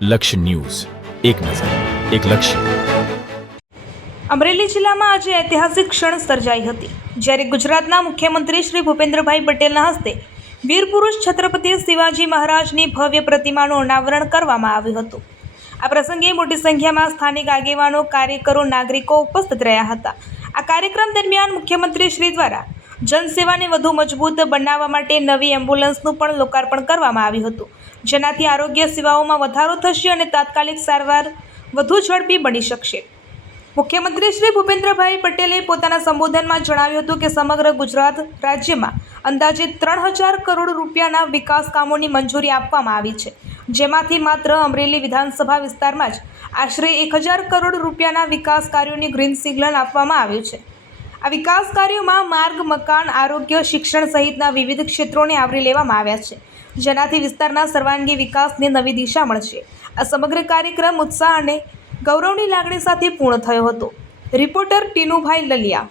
લક્ષ્ય ન્યૂઝ, એક નજર, એક લક્ષ્ય. અમરેલી જિલ્લામાં આજે ઐતિહાસિક ક્ષણ સર્જાઈ હતી, જ્યારે ગુજરાતના મુખ્યમંત્રી શ્રી ભૂપેન્દ્રભાઈ પટેલના હસ્તે વીર પુરુષ છત્રપતિ શિવાજી મહારાજની ભવ્ય પ્રતિમાનું અનાવરણ કરવામાં આવ્યું હતું. આ પ્રસંગે મોટી સંખ્યામાં સ્થાનિક આગેવાનો, કાર્યકરો, નાગરિકો ઉપસ્થિત રહ્યા હતા. આ કાર્યક્રમ દરમિયાન મુખ્યમંત્રી શ્રી દ્વારા જનસેવાને વધુ મજબૂત બનાવવા માટે નવી એમ્બ્યુલન્સનું પણ લોકાર્પણ કરવામાં આવ્યું હતું, જેનાથી આરોગ્ય સેવાઓમાં વધારો થશે અને તાત્કાલિક સારવાર વધુ ઝડપી બની શકશે. મુખ્યમંત્રી શ્રી ભૂપેન્દ્રભાઈ પટેલે પોતાના સંબોધનમાં જણાવ્યું હતું કે સમગ્ર ગુજરાત રાજ્યમાં અંદાજે 3000 કરોડ રૂપિયાના વિકાસ કામોની મંજૂરી આપવામાં આવી છે, જેમાંથી માત્ર અમરેલી વિધાનસભા વિસ્તારમાં જ આશરે 1000 કરોડ રૂપિયાના વિકાસ કાર્યોની ગ્રીન સિગ્નલ આપવામાં આવ્યું છે. આ વિકાસ કાર્યોમાં માર્ગ, મકાન, આરોગ્ય, શિક્ષણ સહિતના વિવિધ ક્ષેત્રોને આવરી લેવામાં આવ્યા છે, જેનાથી વિસ્તારના સર્વાંગી વિકાસને નવી દિશા મળશે. આ સમગ્ર કાર્યક્રમ ઉત્સાહ અને ગૌરવની લાગણી સાથે પૂર્ણ થયો હતો. રિપોર્ટર ટીનુભાઈ લલિયા.